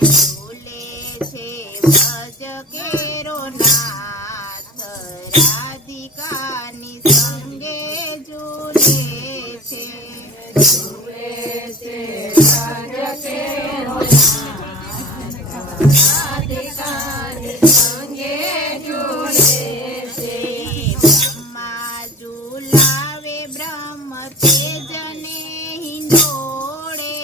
ઝૂલે છે વ્રજ કેરો નાથ, રાધિકાની સંગે ઝૂલે છે. ઝૂલે છે વ્રજ કેરો નાથ, રાધિકાની સંગે ઝૂલે છે. બ્રહ્મા ઝૂલાવે બ્રહ્મ તેજને હિંડોળે,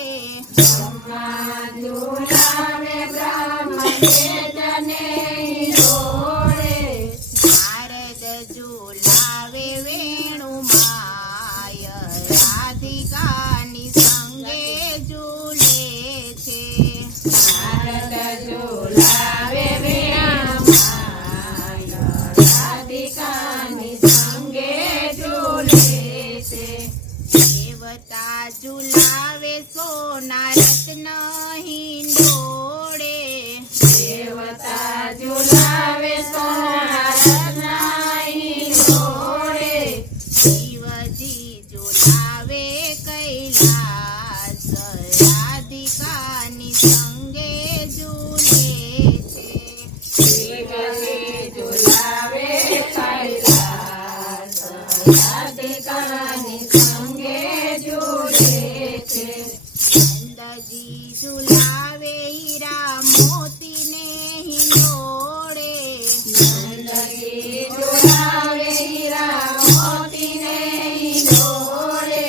બ્રહ્મા ઝૂલાવે બ્રહ્મ તેજને હિંડોળે. નારદ ઝૂલાવે વેણુમાય, રાધિકાની સંગે ઝૂલે છે. નારદ ઝૂલાવે વેણુમાય, રાધિકાની સંગે ઝૂલે છે. દેવતા ઝૂલાવે સોના રત્ન હિંડોળે, દેવતા ઝૂલાવે સોના રત્ન હિંડોળે. શિવજી ઝૂલાવે કૈલાસ, રાધિકાની સંગે ઝૂલે છે. શિવજી ઝૂલાવે કૈલાસ, રાધિકાની સંગે ઝૂલે છે. નંદજી ઝૂલાવે હીરા મોતીને હિંડોળે, નંદજી ઝૂલાવે હીરા મોતીને હિંડોળે.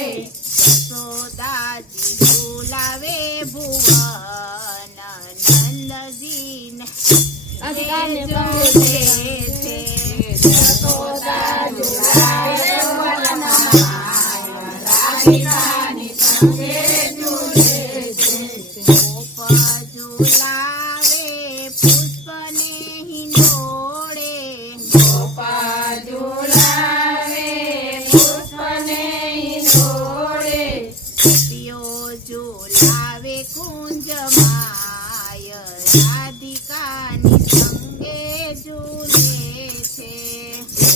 યશોદાજી ઝૂલાવે ભુવન, નંદજીને ઝૂલે છે. યશોદા ઝૂલાવે વનમાય, રાધિકાની સંગે ઝૂલે છે. ગોપ ઝૂલાવે પુષ્પને હિંડોળે, ગોપ ઝૂલાવે પુષ્પને હિંડોળે. ગોપીઓ ઝૂલાવે કુંજમાય, રાધિકાની સંગે ઝૂલે છે.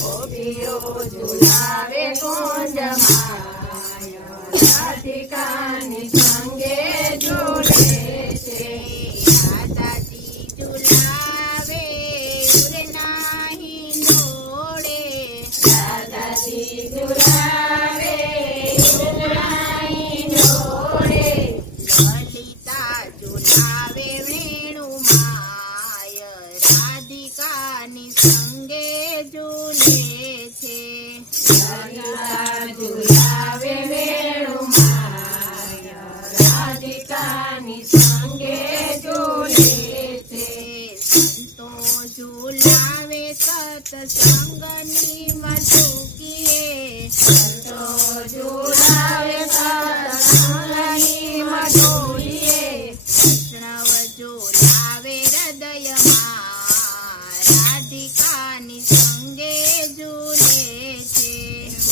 ગોપીઓ ઝૂલાવે કુંજમાય, રાધિકાની સંગે ઝૂલે છે. રાધાજી ઝૂલાવે ઉરના હિંડોળે, રાધાજી ઝૂલાવે ઉરના હિંડોળે. લલિતા ઝૂલાવે વેણુમાય, રાધિકાની સંગે ઝૂલે છે. લલિતા ઝૂલાવે વેણુમાય, રાધિકાની સંગે ઝૂલે છે. સંતો ઝૂલાવે સત્સંગની મટુકીએ, સંતો ઝૂલાવે સત્સંગની મટુકીએ. વૈષ્ણવ ઝૂલાવે હૃદયમાં, રાધિકાની સંગે ઝૂલે છે.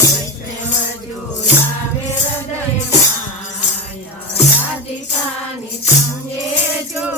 વૈષ્ણવ ઝૂલાવે હૃદયમાં, રાધિકાની સંગે ઝૂલે